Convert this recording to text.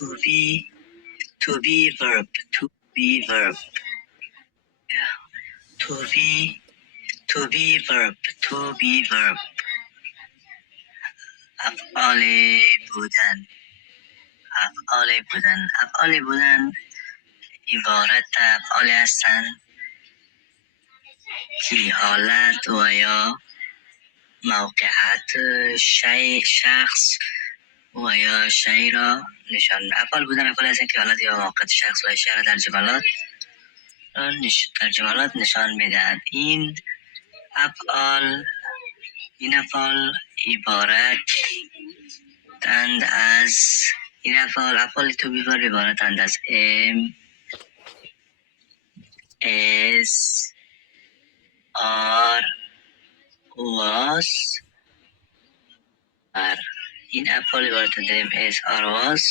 To be, to be verb, to be verb. To be verb, to be verb. افعال بودن، افعال بودن، افعال بودن عبارت افعال هستند که حالت و یا موقعیت شخص و یا شی را نشان می‌دهند. افعال بودن افعال هستند که حالت یا موقعیت شخص و شی را در جملات نشان می‌دهند. این افعال عبارتند از افعال تو بی verb عبارتند از am, is, are, was, are. این افعال عبارتند am, is, are, was